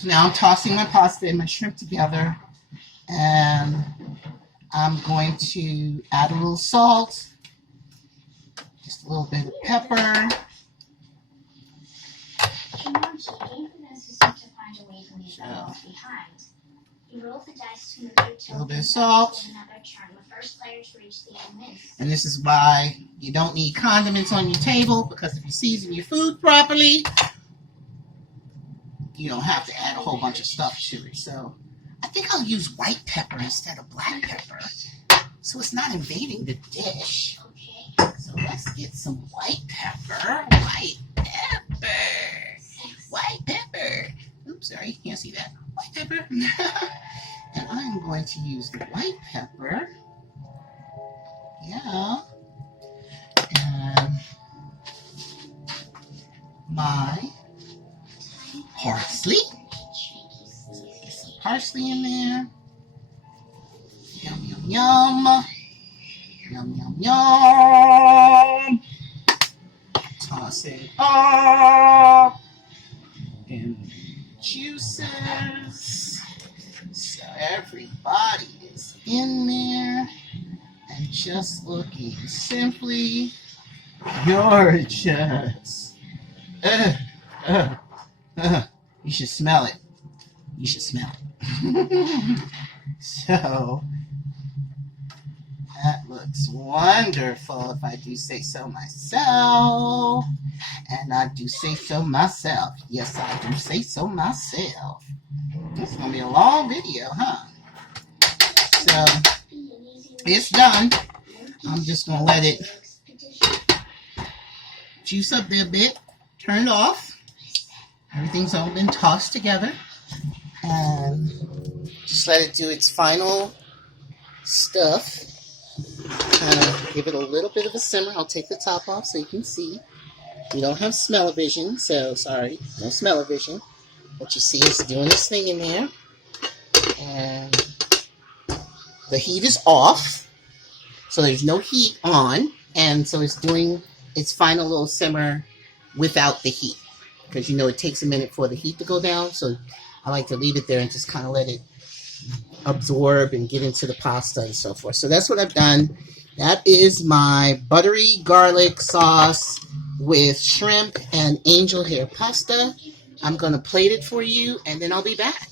So now I'm tossing my pasta and my shrimp together, and I'm going to add a little salt, just a little bit of pepper. A little bit of salt. And this is why you don't need condiments on your table, because if you season your food properly, you don't have to add a whole bunch of stuff to it. So I think I'll use white pepper instead of black pepper, so it's not invading the dish. So let's get some white pepper. White pepper. White pepper. Oops, sorry, you can't see that. White pepper. And I'm going to use the white pepper. Yeah. And my parsley. Get some parsley in there. Yum, yum, yum. Yum, yum, yum. Toss it up. And juices. So everybody is in there and just looking simply gorgeous. You should smell it. You should smell it. So that looks wonderful, if I do say so myself. And I do say so myself. Yes, I do say so myself. This is going to be a long video, huh? So it's done. I'm just going to let it juice up there a bit. Turn it off. Everything's all been tossed together. And just let it do its final stuff. Kind of give it a little bit of a simmer. I'll take the top off so you can see. We don't have smell-o-vision, so sorry, no smell-o-vision. But you see it's doing this thing in there. And the heat is off, so there's no heat on. And so it's doing its final little simmer without the heat. Because you know it takes a minute for the heat to go down, so I like to leave it there and just kind of let it absorb and get into the pasta and so forth. So that's what I've done. That is my buttery garlic sauce with shrimp and angel hair pasta. I'm going to plate it for you, and then I'll be back.